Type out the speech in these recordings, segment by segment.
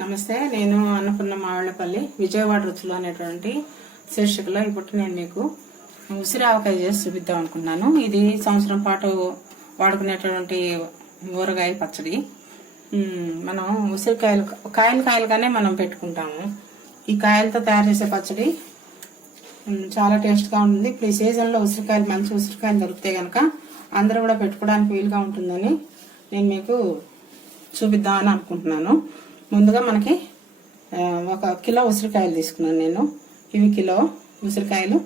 నమస్తే నేను అన్నపూర్ణ మావిళ్ళపల్లి విజయవాడ రుచులు అనేటువంటి శీర్షికలో ఇప్పుడు నేను మీకు ఉసిరి ఆవకాయ చేసి చూపిద్దాం అనుకున్నాను. ఇది సంవత్సరం పాటు వాడుకునేటువంటి ఊరగాయ పచ్చడి. మనం ఉసిరికాయలు కాయలు కాయలుగానే మనం పెట్టుకుంటాము. ఈ కాయలతో తయారు చేసే పచ్చడి చాలా టేస్ట్గా ఉంటుంది. ఇప్పుడు ఈ సీజన్లో ఉసిరికాయలు మంచి ఉసిరికాయలు దొరికితే కనుక అందరూ కూడా పెట్టుకోవడానికి వీలుగా ఉంటుందని నేను మీకు చూపిద్దామని అనుకుంటున్నాను. ముందుగా మనకి ఒక కిలో ఉసిరికాయలు తీసుకున్నాను నేను. ఇవి కిలో ఉసిరికాయలు.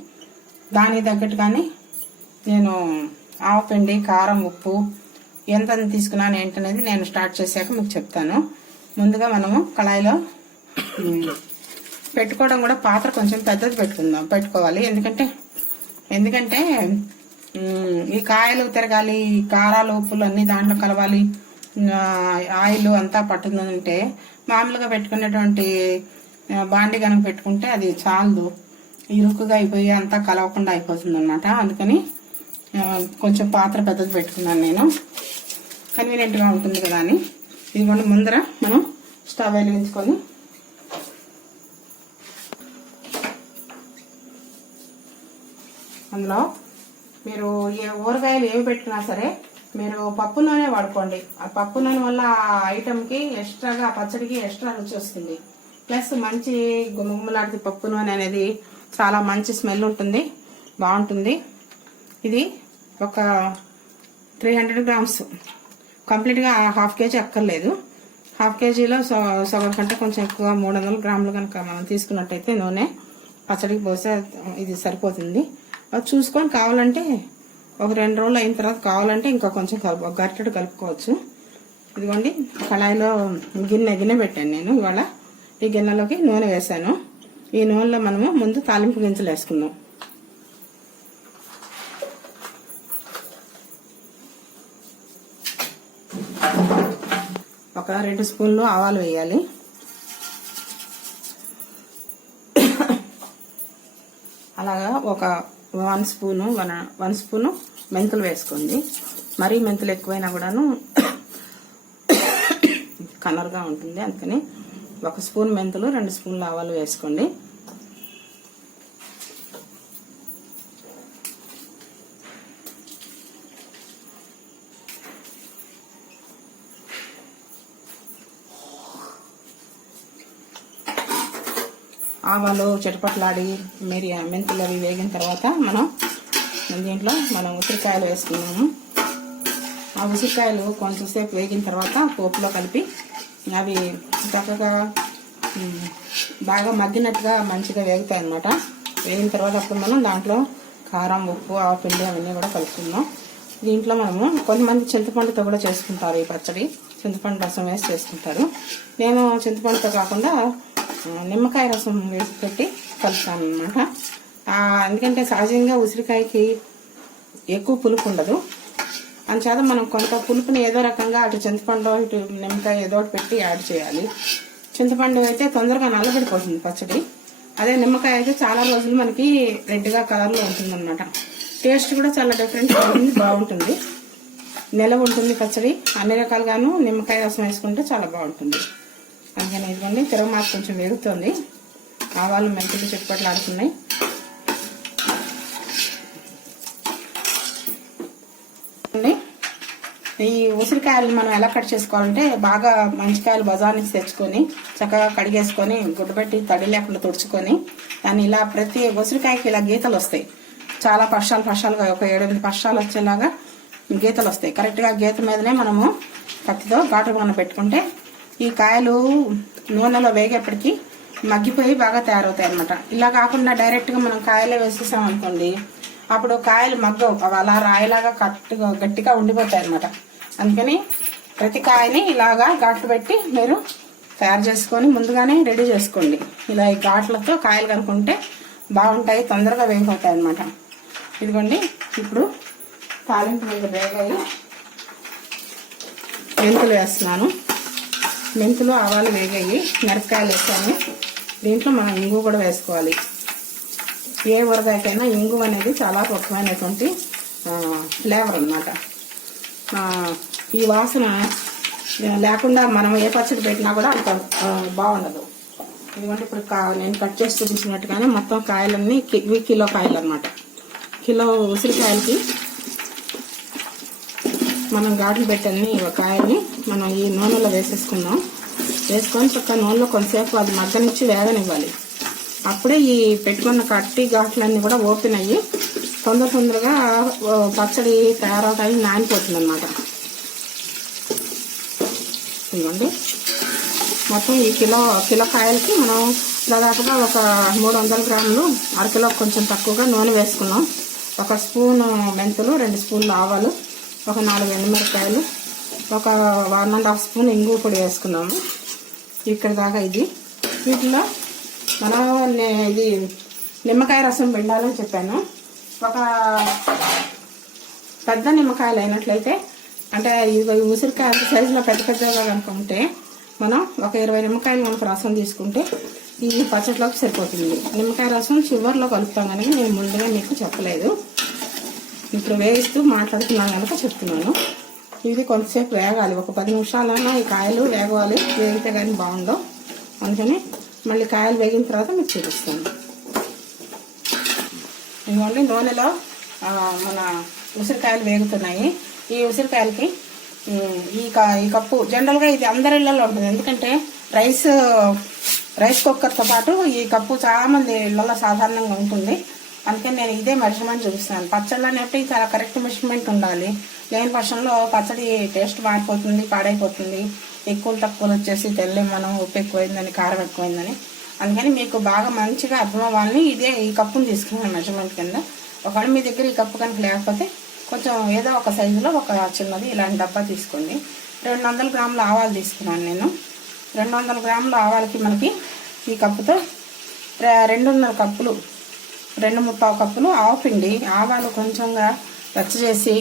దానికి తగ్గట్టుగానే నేను ఆవపిండి కారం ఉప్పు ఎంత తీసుకున్నాను ఏంటనేది నేను స్టార్ట్ చేశాక మీకు చెప్తాను. ముందుగా మనము కళాయిలో పెట్టుకోవడం కూడా పాత్ర కొంచెం పెద్దది పెట్టుకుందాం పెట్టుకోవాలి. ఎందుకంటే ఎందుకంటే ఈ కాయలు తిరగాలి కారాలు ఉప్పులు అన్ని దాంట్లో కలవాలి. ఆయిల్ అంతా పట్టుతుందంటే మామూలుగా పెట్టుకునేటువంటి బాండి కనుక పెట్టుకుంటే అది చాలదు. ఇరుకుగా అయిపోయి అంతా కలవకుండా అయిపోతుంది అనమాట అందుకని కొంచెం పాత్ర పెద్దది పెట్టుకున్నాను నేను. కన్వీనియంట్గా ఉంటుంది కదా అని. ఇదిగోండి ముందర మనం స్టవ్ వెలిగించుకొని అందులో మీరు ఏ ఊరగాయలు ఏవి పెట్టినా సరే మీరు పప్పు నూనె వాడుకోండి. ఆ పప్పు నూనె వల్ల ఆ ఐటమ్కి ఎక్స్ట్రాగా పచ్చడికి ఎక్స్ట్రా రుచి వస్తుంది. ప్లస్ మంచి గుమ్మలాంటి పప్పు నూనె అనేది చాలా మంచి స్మెల్ ఉంటుంది. బాగుంటుంది. ఇది ఒక త్రీ హండ్రెడ్ గ్రామ్స్ కంప్లీట్గా హాఫ్ కేజీ అక్కర్లేదు. హాఫ్ కేజీలో సో సగం కంటే కొంచెం ఎక్కువ మూడు వందల గ్రాములు కనుక మనం తీసుకున్నట్టయితే నూనె పచ్చడికి పోసే ఇది సరిపోతుంది. అది చూసుకొని కావాలంటే ఒక రెండు రోజులు అయిన తర్వాత కావాలంటే ఇంకా కొంచెం కలుపు గరిటెడు కలుపుకోవచ్చు. ఇదిగోండి కళాయిలో గిన్నె గిన్నె పెట్టాను నేను. ఇవాళ ఈ గిన్నెలోకి నూనె వేసాను ఈ నూనెలో మనము ముందు తాలింపు గింజలు వేసుకుందాం. ఒక రెండు స్పూన్లు ఆవాలు వేయాలి. అలాగా ఒక one spoon one one spoon మెంతులు వేసుకోండి. మరీ మెంతులు ఎక్కువైనా కూడాను కలర్గా ఉంటుంది అందుకని ఒక స్పూన్ మెంతులు రెండు స్పూన్లు ఆవాలు వేసుకోండి. ఆవాలు చిటపట్లాడి మరి మెంతులు అవి వేగిన తర్వాత మనం దీంట్లో మనం ఉసిరికాయలు వేసుకున్నాము. ఆ ఉసిరికాయలు కొంచెంసేపు వేగిన తర్వాత పోపులో కలిపి అవి చక్కగా బాగా మగ్గినట్టుగా మంచిగా వేగుతాయి అన్నమాట. వేగిన తర్వాత అప్పుడు మనం దాంట్లో కారం ఉప్పు ఆవపిండి అవన్నీ కూడా కలుపుకుందాం. దీంట్లో మనము కొంతమంది చింతపండుతో కూడా చేసుకుంటారు ఈ పచ్చడి. చింతపండు రసం వేసి చేసుకుంటారు. నేను చింతపండుతో కాకుండా నిమ్మకాయ రసం వేసి పెట్టి కలుపుతాను అనమాట ఎందుకంటే సహజంగా ఉసిరికాయకి ఎక్కువ పులుపు ఉండదు. అందుచేత మనం కొంత పులుపుని ఏదో రకంగా అటు చింతపండు ఇటు నిమ్మకాయ ఏదో ఒకటి పెట్టి యాడ్ చేయాలి. చింతపండు అయితే తొందరగా నల్లబడిపోతుంది పచ్చడి. అదే నిమ్మకాయ అయితే చాలా రోజులు మనకి రెడ్గా కలర్లో ఉంటుందన్నమాట. టేస్ట్ కూడా చాలా డిఫరెంట్గా ఉంటుంది బాగుంటుంది. నిలవ ఉంటుంది పచ్చడి. అన్ని రకాలుగాను నిమ్మకాయ రసం వేసుకుంటే చాలా బాగుంటుంది. అందుకని ఇదిగోండి తిరగమాత కొంచెం వేగుతుంది ఆవాలు మెంతులు చుట్టుపట్లు ఆడుతున్నాయి. ఈ ఉసిరికాయలు మనం ఎలా కట్ చేసుకోవాలంటే బాగా మంచికాయలు బజార్ని బజార్ నుంచి తెచ్చుకొని చక్కగా కడిగేసుకొని గుడ్డపెట్టి తడి లేకుండా తుడుచుకొని దాన్ని ఇలా ప్రతి ఉసిరికాయకి ఇలా గీతలు వస్తాయి. చాలా పర్షాలు పర్షాలుగా ఒక ఏడెనిమిది పర్షాలు వచ్చేలాగా గీతలు వస్తాయి. కరెక్ట్గా గీత మీదనే మనము కత్తితో ఘాటు మనం పెట్టుకుంటే ఈ కాయలు నూనెలో వేగేపటికి మగ్గిపోయి బాగా తయారవుతాయి అనమాట ఇలా కాకుండా డైరెక్ట్గా మనం కాయలే వేసేసాం అనుకోండి అప్పుడు కాయలు మగ్గవు. అవి అలా రాయిలాగా కట్టుగా గట్టిగా ఉండిపోతాయి అనమాట అందుకని ప్రతి కాయని ఇలాగా ఘాట్లు పెట్టి మీరు తయారు చేసుకొని ముందుగానే రెడీ చేసుకోండి. ఇలా ఈ ఘాట్లతో కాయలు కనుక్కుంటే బాగుంటాయి తొందరగా వేగిపోతాయి అనమాట ఇదిగోండి ఇప్పుడు తాలింపు మీద వేగాయి. మెంతులు వేస్తున్నాను. మెంతులు ఆవాలు వేగాయి. మిరపకాయలు వేసాను. దీంట్లో మనం ఇంగు కూడా వేసుకోవాలి. ఏ ఊరగాయకైనా ఇంగు అనేది చాలా ముఖ్యమైనటువంటి ఫ్లేవర్ అన్నమాట. ఈ వాసన లేకుండా మనం ఏ పచ్చడి పెట్టినా కూడా అంత బాగుండదు. ఎందుకంటే ఇప్పుడు కా- నేను కట్ చేసి చూపించినట్టుగానే మొత్తం కాయలన్నీ కి- ఇవి కిలో కాయలు అనమాట కిలో ఉసిరికాయలకి మనం ఘాట్లు పెట్టని కాయల్ని మనం ఈ నూనెలో వేసేసుకుందాం. వేసుకొని చక్క నూనెలో కొంతసేపు అది మగ్గనిచ్చి వేగనివ్వాలి. అప్పుడే ఈ పెట్టుకున్న కట్టి ఘాట్లన్నీ కూడా ఓపెన్ అయ్యి తొందర తొందరగా పచ్చడి తయారవుతాయి నానిపోతుంది అనమాట ఇవ్వండి మొత్తం ఈ కిలో కిలో కాయలకి మనం దాదాపుగా ఒక మూడు వందల గ్రాములు అరకిలో కొంచెం తక్కువగా నూనె వేసుకున్నాం. ఒక స్పూన్ మెంతులు రెండు స్పూన్లు ఆవాలు. ఒక నాలుగు ఎండుమిరపకాయలు ఒక వన్ అండ్ హాఫ్ స్పూన్ ఇంగు పొడి వేసుకున్నాము. ఇక్కడ దాకా ఇది. వీటిలో మనం ఇది నిమ్మకాయ రసం పిండాలని చెప్పాను. ఒక పెద్ద నిమ్మకాయలు అయినట్లయితే అంటే ఇవి ఉసిరికాయ సైజులో పెద్ద పెద్దగా అనుకుంటే మనం ఒక ఇరవై నిమ్మకాయలు మనకు రసం తీసుకుంటే ఈ పచ్చట్లోకి సరిపోతుంది. నిమ్మకాయ రసం చివరిలో కలుపుతాం కనుక నేను ముందుగా మీకు చెప్పలేదు. ఇప్పుడు వేగిస్తూ మాట్లాడుతున్నాను కనుక చెప్తున్నాను. ఇది కొంతసేపు వేగాలి. ఒక పది నిమిషాలన్నా ఈ కాయలు వేగవాలి. వేగితే కానీ బాగుండవు. అందుకని మళ్ళీ కాయలు వేగిన తర్వాత మీకు చూపిస్తాను. ఇదిగోండి నూనెలో మన ఉసిరికాయలు వేగుతున్నాయి. ఈ ఉసిరికాయలకి ఈ ఈ కప్పు జనరల్గా ఇది అందరి ఇళ్ళలో ఉంటుంది. ఎందుకంటే రైస్ రైస్ కుక్కర్తో పాటు ఈ కప్పు చాలామంది ఇళ్ళలో సాధారణంగా ఉంటుంది. అందుకని నేను ఇదే మెజర్మెంట్ చూపిస్తున్నాను పచ్చళ్ళు అనేవి చాలా కరెక్ట్ మెజర్మెంట్ ఉండాలి. లేని పక్షంలో పచ్చడి టేస్ట్ మారిపోతుంది పాడైపోతుంది. ఎక్కువ తక్కువలు వచ్చేసి తెల్లేం మనం ఉప్పు ఎక్కువైందని కారం ఎక్కువైందని. అందుకని మీకు బాగా మంచిగా అర్థం అవ్వాలని ఇదే ఈ కప్పుని తీసుకున్నాను మెజర్మెంట్ కింద. ఒకవేళ మీ దగ్గర ఈ కప్పు కనుక లేకపోతే కొంచెం ఏదో ఒక సైజులో ఒక చిన్నది ఇలాంటి డబ్బా తీసుకోండి. రెండు వందల గ్రాముల ఆవాలు తీసుకున్నాను నేను. రెండు వందల గ్రాముల ఆవాలకి మనకి ఈ కప్పుతో రెండున్నర కప్పులు రెండు ముప్పావు కప్పులు ఆవు పిండి. ఆవాలు కొంచెంగా రచ్చ చేసి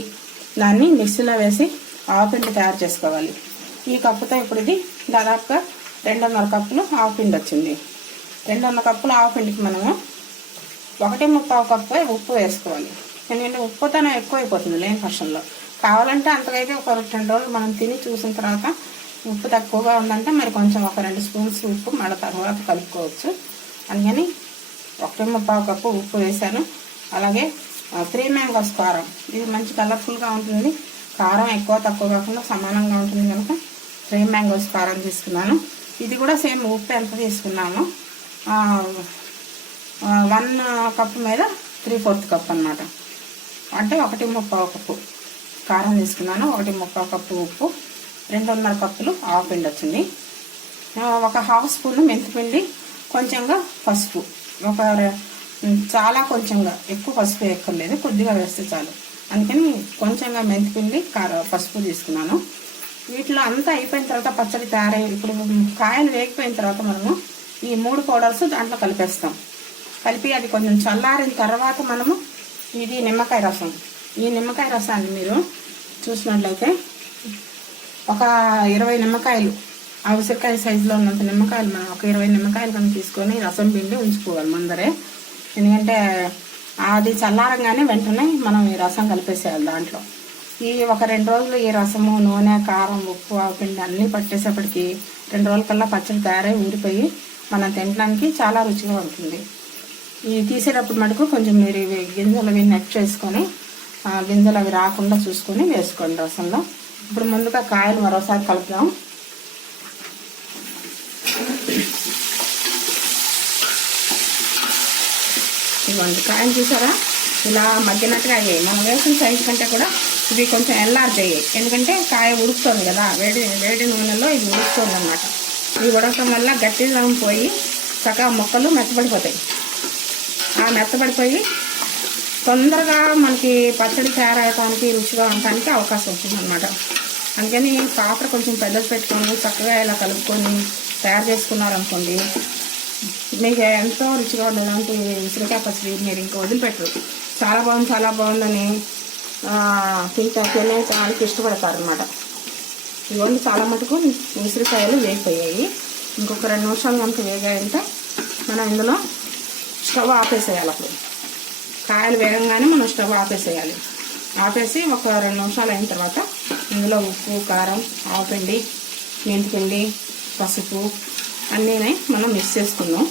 దాన్ని మిక్సీలో వేసి ఆవు పిండి తయారు చేసుకోవాలి. ఈ కప్పుతో ఇప్పుడు ఇది దాదాపుగా రెండున్నర కప్పులు ఆవు పిండి వచ్చింది. రెండున్నర కప్పులు ఆవు పిండికి మనము ఒకటి ముప్పావు కప్పు ఉప్పు వేసుకోవాలి. ఎందుకంటే ఉప్పుతనం ఎక్కువ అయిపోతుంది లేని పక్షంలో కావాలంటే అంతకైతే ఒక రెండు రోజులు మనం తిని చూసిన తర్వాత ఉప్పు తక్కువగా ఉందంటే మరి కొంచెం ఒక రెండు స్పూన్స్ ఉప్పు మళ్ళీ తర్వాత కలుపుకోవచ్చు. అందుకని ఒకటి పావు కప్పు ఉప్పు వేసాను అలాగే త్రీ మ్యాంగోస్ కారం. ఇది మంచి కలర్ఫుల్గా ఉంటుంది కారం ఎక్కువ తక్కువ కాకుండా సమానంగా ఉంటుంది కనుక త్రీ మ్యాంగోస్ కారం తీసుకున్నాను. ఇది కూడా సేమ్ ఉప్పు ఎంత తీసుకున్నాను? వన్ కప్ మీద త్రీ ఫోర్త్ కప్ అన్నమాట. అంటే ఒకటి ముప్పావు కప్పు కారం తీసుకున్నాను. ఒకటి ముప్పావు కప్పు ఉప్పు. రెండున్నర కప్పులు ఆవు పిండి వచ్చింది ఒక హాఫ్ స్పూన్ మెంతిపిండి కొంచెంగా పసుపు. ఒక చాలా కొంచెంగా. ఎక్కువ పసుపు వేయక్కర్లేదు కొద్దిగా వేస్తే చాలు. అందుకని కొంచెంగా మెంతిపిండి కార పసుపు తీసుకున్నాను. వీటిలో అంతా అయిపోయిన తర్వాత పచ్చడి తయారై ఇప్పుడు కాయలు వేగిపోయిన తర్వాత మనము ఈ మూడు పౌడర్స్ దాంట్లో కలిపేస్తాం. కలిపి అది కొంచెం చల్లారిన తర్వాత మనము ఇది నిమ్మకాయ రసం. ఈ నిమ్మకాయ రసాన్ని మీరు చూసినట్లయితే ఒక ఇరవై నిమ్మకాయలు ఆ ఉసిరికాయ సైజులో ఉన్నంత నిమ్మకాయలు మనం ఒక ఇరవై నిమ్మకాయలు కనుక తీసుకొని రసం పిండి ఉంచుకోవాలి ముందరే. ఎందుకంటే అది చల్లారంగానే వెంటనే మనం ఈ రసం కలిపేసేయాలి దాంట్లో. ఈ ఒక రెండు రోజులు ఈ రసము నూనె కారం ఉప్పు పిండి అన్నీ పట్టేసేపటికి రెండు రోజులకల్లా పచ్చడి తయారై ఊరిపోయి మనం తినడానికి చాలా రుచిగా ఉంటుంది. ఈ తీసేటప్పుడు మటుకు కొంచెం మీరు గింజలు అవి నెట్ చేసుకొని గింజలు అవి రాకుండా చూసుకొని వేసుకోండి రసంలో. ఇప్పుడు ముందుగా కాయలు మరోసారి కలుపుదాం. ఇవ్వండి కాయలు చూసారా? ఇలా మగ్గినట్టుగా అయ్యాయి. మనం వేసిన సైజు కంటే కూడా ఇవి కొంచెం ఎల్లార్జ్ అయ్యాయి. ఎందుకంటే కాయ ఉడుకుతుంది కదా వేడి వేడి నూనెలో ఇది ఉడుకుతుంది అనమాట ఇవి ఉడకటం వల్ల గట్టిగా పోయి చక్కగా మొక్కలు మెత్తబడిపోతాయి. ఆ మెత్తబడిపోయి తొందరగా మనకి పచ్చడి తయారవడానికి రుచిగా ఉండటానికి అవకాశం ఉంటుంది అనమాట అందుకని పాత్ర కొంచెం పెద్దది పెట్టుకొని చక్కగా ఇలా కలుపుకొని తయారు చేసుకున్నారనుకోండి మీకు ఎంతో రుచిగా ఉండేలాంటి ఉసిరికాయ పచ్చడి మీరు ఇంకా వదిలిపెట్టరు. చాలా బాగుంది చాలా బాగుందని తింటా తినే చాలా ఇష్టపడతారు అనమాట ఇవన్నీ చాలా మటుకు ఉసిరికాయలు వేగిపోయాయి. ఇంకొక రెండు నిమిషాలు కనుక వేగాయంటే మనం ఇందులో స్టవ్ ఆపేసేయాలి అప్పుడు. కాయలు వేగంగానే మనం స్టవ్ ఆపేసేయాలి. ఆపేసి ఒక రెండు నిమిషాలు అయిన తర్వాత ఇందులో ఉప్పు కారం ఆవపిండి మెంతిపిండి పసుపు అన్నీ మనం మిక్స్ చేసుకుందాం.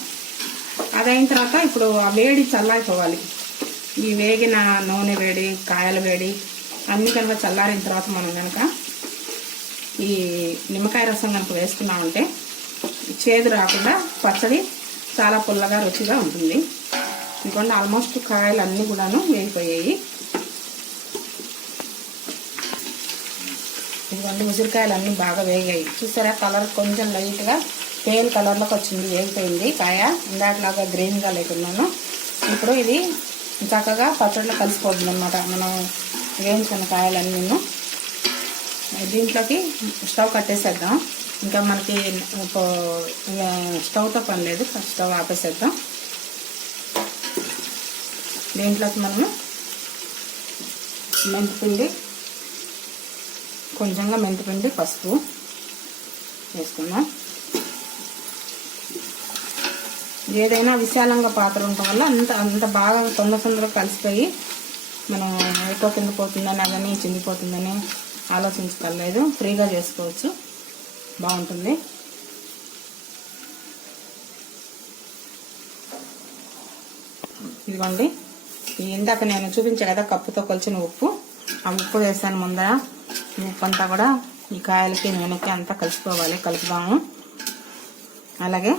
అదైన తర్వాత ఇప్పుడు ఆ వేడి చల్లారిపోవాలి. ఈ వేగిన నూనె వేడి కాయల వేడి అన్నీ కనుక చల్లారిన తర్వాత మనం కనుక ఈ నిమ్మకాయ రసం కనుక వేసుకున్నామంటే చేదు రాకుండా పచ్చడి చాలా పుల్లగా రుచిగా ఉంటుంది. ఎందుకంటే ఆల్మోస్ట్ కాయలు అన్నీ కూడాను వేగిపోయాయి. ఇదిగోండి ఉసిరికాయలు అన్నీ బాగా వేగాయి. చూసారా కలర్ కొంచెం లైట్గా పేల్ కలర్లోకి వచ్చింది వేగిపోయింది కాయ. ఇందాకలాగా గ్రీన్గా లేకున్నాను. ఇప్పుడు ఇది చక్కగా పచ్చడిలో కలిసిపోతుంది అనమాట మనం వేయించుకున్న కాయలన్నీ దీంట్లోకి స్టవ్ కట్టేసేద్దాం. ఇంకా మనకి స్టవ్తో పని లేదు. స్టవ్ ఆపేసేద్దాం. దీంట్లోకి మనము మెంతిపిండి కొంచెంగా మెంతిపిండి పసుపు వేసుకుందాం. ఏదైనా విశాలంగా పాత్ర ఉండటం వల్ల అంత అంత బాగా తొందర తొందరగా కలిసిపోయి మనం ఎక్కువ కింద పోతుందని అవన్నీ చిందిపోతుందని ఆలోచించగలలేదు ఫ్రీగా చేసుకోవచ్చు. బాగుంటుంది. ఇదిగోండి. ఇందాక నేను చూపించా కదా కప్పుతో కొలిచిన ఉప్పు. ఆ ఉప్పు వేసాను ముందర. ఈ ఉప్పు అంతా కూడా ఈ కాయలకి నూనెకి అంతా కలిసిపోవాలి. కలుపుదాము. అలాగే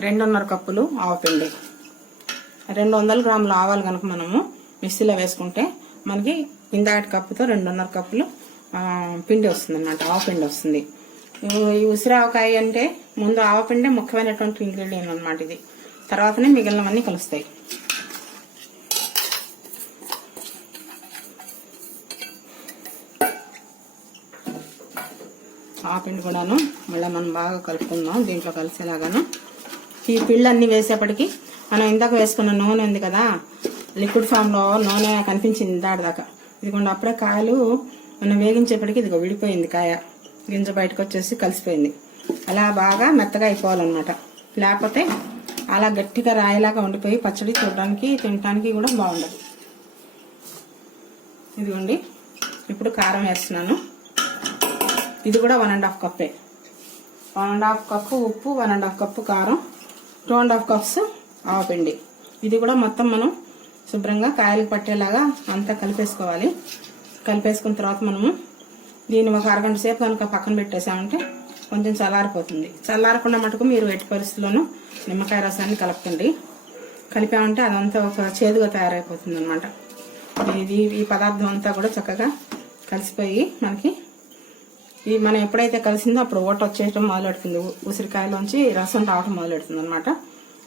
రెండున్నర కప్పులు ఆవపిండి రెండు వందల గ్రాముల ఆవాలు కనుక మనము మిక్సీలో వేసుకుంటే మనకి ఇందాటి కప్పుతో రెండున్నర కప్పులు పిండి వస్తుంది అనమాట ఆవపిండి వస్తుంది. ఈ- ఉసిరావకాయ అంటే ముందు ఆవపిండి ముఖ్యమైనటువంటి ఇంగ్రీడియంట్ అనమాట ఇది. తర్వాతనే మిగిలినవన్నీ కలుస్తాయి. ఆవపిండి కూడాను మళ్ళీ మనం బాగా కలుపుకుందాం దీంట్లో కలిసేలాగాను. ఈ పిళ్ళు అన్ని వేసేపటికి మనం ఇందాక వేసుకున్న నూనె ఉంది కదా లిక్విడ్ ఫామ్లో నూనె కనిపించింది దాటిదాకా ఇదిగోండి అప్పుడే కాయలు మనం వేగించేపటికి ఇదిగో విడిపోయింది కాయ. గింజ బయటకు వచ్చేసి కలిసిపోయింది. అలా బాగా మెత్తగా అయిపోవాలన్నమాట. లేకపోతే అలా గట్టిగా రాయిలాగా ఉండిపోయి పచ్చడి చూడడానికి తినడానికి కూడా బాగుండదు. ఇదిగోండి ఇప్పుడు కారం వేస్తున్నాను. ఇది కూడా వన్ అండ్ హాఫ్ కప్పే. వన్ అండ్ హాఫ్ కప్పు ఉప్పు వన్ అండ్ హాఫ్ కప్పు కారం. టూ అండ్ హాఫ్ కప్స్ ఆవపిండి ఇది కూడా మొత్తం మనం శుభ్రంగా కాయలకు పట్టేలాగా అంతా కలిపేసుకోవాలి. కలిపేసుకున్న తర్వాత మనము దీన్ని ఒక అరగంట సేపు కనుక పక్కన పెట్టేసామంటే కొంచెం చల్లారిపోతుంది. చల్లారకుండా మటుకు మీరు ఎట్టి పరిస్థితుల్లోనూ నిమ్మకాయ రసాన్ని కలపకండి. కలిపామంటే అదంతా ఒక చేదుగా తయారైపోతుంది అనమాట ఇది ఈ పదార్థం అంతా కూడా చక్కగా కలిసిపోయి మనకి ఈ మనం ఎప్పుడైతే కలిసిందో అప్పుడు ఓట వచ్చేయటం మొదలెడుతుంది. ఉసిరికాయలోంచి రసం రావటం మొదలెడుతుంది అనమాట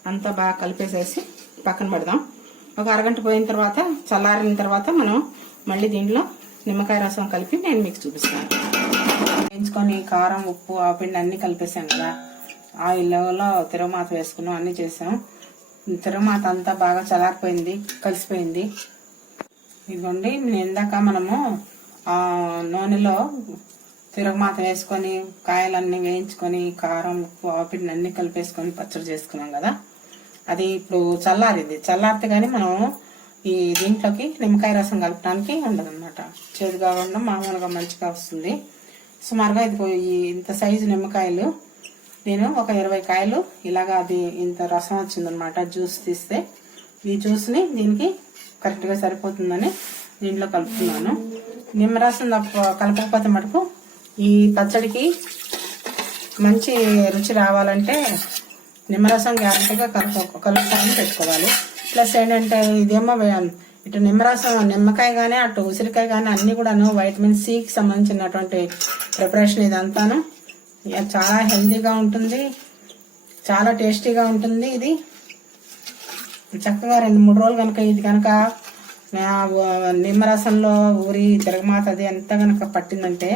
అంతా బాగా కలిపేసేసి పక్కన పెడదాం. ఒక అరగంట పోయిన తర్వాత చల్లారిన తర్వాత మనం మళ్ళీ దీంట్లో నిమ్మకాయ రసం కలిపి నేను మీకు చూపిస్తాను. వేయించుకొని కారం ఉప్పు ఆపిండి అన్ని కలిపేసాను కదా. ఆయిల్లో తిరగమాత వేసుకున్నాం అన్ని చేసాం. తిరుమాత అంతా బాగా చల్లారిపోయింది కలిసిపోయింది. ఇదిగోండి నేను ఇందాక మనము ఆ నూనెలో తిరగమాత వేసుకొని కాయలన్నీ వేయించుకొని కారం ఉప్పు ఆపిడిని అన్ని కలిపేసుకొని పచ్చడి చేసుకున్నాం కదా. అది ఇప్పుడు చల్లారింది. చల్లారితే కానీ మనం ఈ దీంట్లోకి నిమ్మకాయ రసం కలపడానికి ఉండదన్నమాట. చేదు కాకుండా మామూలుగా మంచిగా వస్తుంది. సుమారుగా ఇది ఇంత సైజు నిమ్మకాయలు నేను ఒక ఇరవై కాయలు ఇలాగా అది ఇంత రసం వచ్చిందనమాట జ్యూస్ తీస్తే ఈ జ్యూస్ని దీనికి కరెక్ట్గా సరిపోతుందని దీంట్లో కలుపుతున్నాను. నిమ్మరసం తప్ప- కలపకపోతే మటుకు ఈ పచ్చడికి మంచి రుచి రావాలంటే నిమ్మరసం గ్యారెంటీగా కలుపు కలుపుకొని పెట్టుకోవాలి. ప్లస్ ఏంటంటే ఇదేమో ఇటు నిమ్మరసం నిమ్మకాయ కానీ అటు ఉసిరికాయ కానీ అన్నీ కూడాను వైటమిన్ సికి సంబంధించినటువంటి ప్రిపరేషన్ ఇదంతాను. చాలా హెల్తీగా ఉంటుంది. చాలా టేస్టీగా ఉంటుంది ఇది. చక్కగా రెండు మూడు రోజులు కనుక ఇది కనుక నిమ్మరసంలో ఊరి తిరగమాత అది ఎంత కనుక పట్టిందంటే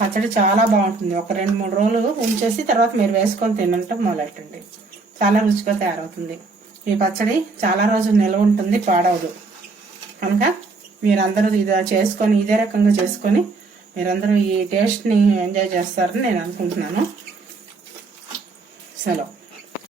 పచ్చడి చాలా బాగుంటుంది. ఒక రెండు మూడు రోజులు ఉంచేసి తర్వాత మీరు వేసుకొని తినంటే మొదలెట్టండి. చాలా రుచిగా తయారవుతుంది. ఈ పచ్చడి చాలా రోజులు నిల్వ ఉంటుంది పాడవదు. కనుక మీరందరూ ఇది చేసుకొని ఇదే రకంగా చేసుకొని మీరందరూ ఈ టేస్ట్ని ఎంజాయ్ చేస్తారని నేను అనుకుంటున్నాను. సెలవు.